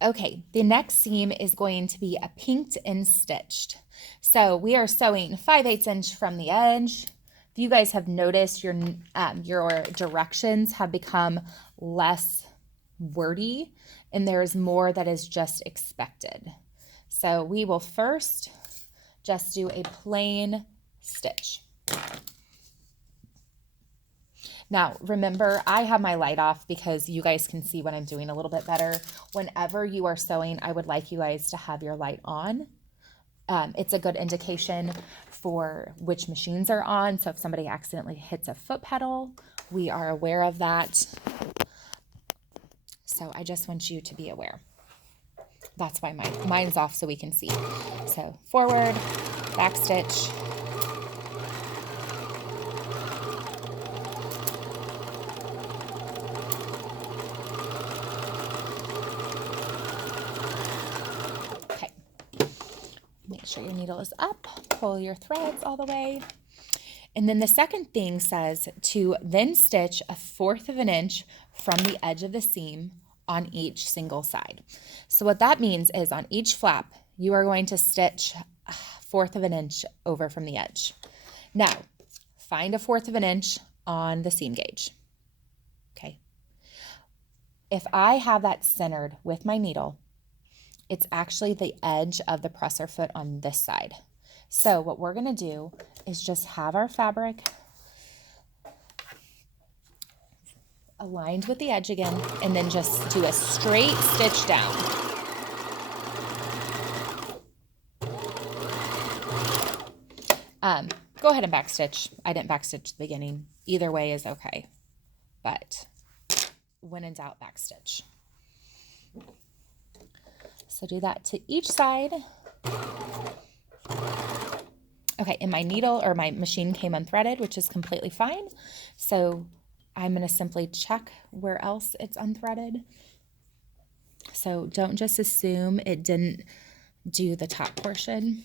Okay, the next seam is going to be a pinked and stitched. So we are sewing 5/8 inch from the edge. If you guys have noticed, your directions have become less wordy and there's more that is just expected. So we will first just do a plain stitch. Now, remember, I have my light off because you guys can see what I'm doing a little bit better. Whenever you are sewing, I would like you guys to have your light on. It's a good indication for which machines are on. So if somebody accidentally hits a foot pedal, we are aware of that. So I just want you to be aware. That's why mine's off so we can see. So forward, back stitch. Okay. Make sure your needle is up. Pull your threads all the way. And then the second thing says to then stitch 1/4 of an inch from the edge of the seam on each single side. So what that means is on each flap, you are going to stitch 1/4 of an inch over from the edge. Now, find 1/4 of an inch on the seam gauge. Okay. If I have that centered with my needle, it's actually the edge of the presser foot on this side. So what we're going to do is just have our fabric aligned with the edge again, and then just do a straight stitch down. Go ahead and backstitch. I didn't backstitch the beginning. Either way is okay, but when in doubt, backstitch. So do that to each side. Okay, and my needle or my machine came unthreaded, which is completely fine. So I'm going to simply check where else it's unthreaded. So don't just assume it didn't do the top portion.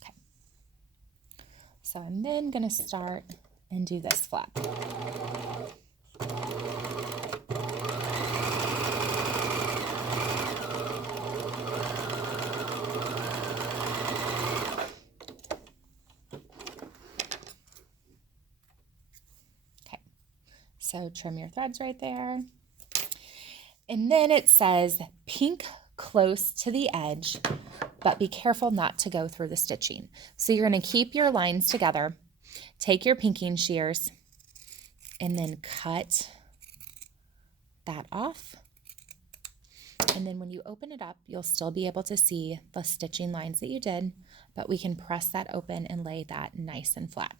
Okay. So I'm then going to start and do this flap. So trim your threads right there. And then it says pink close to the edge, but be careful not to go through the stitching. So you're going to keep your lines together, take your pinking shears, and then cut that off. And then when you open it up, you'll still be able to see the stitching lines that you did, but we can press that open and lay that nice and flat.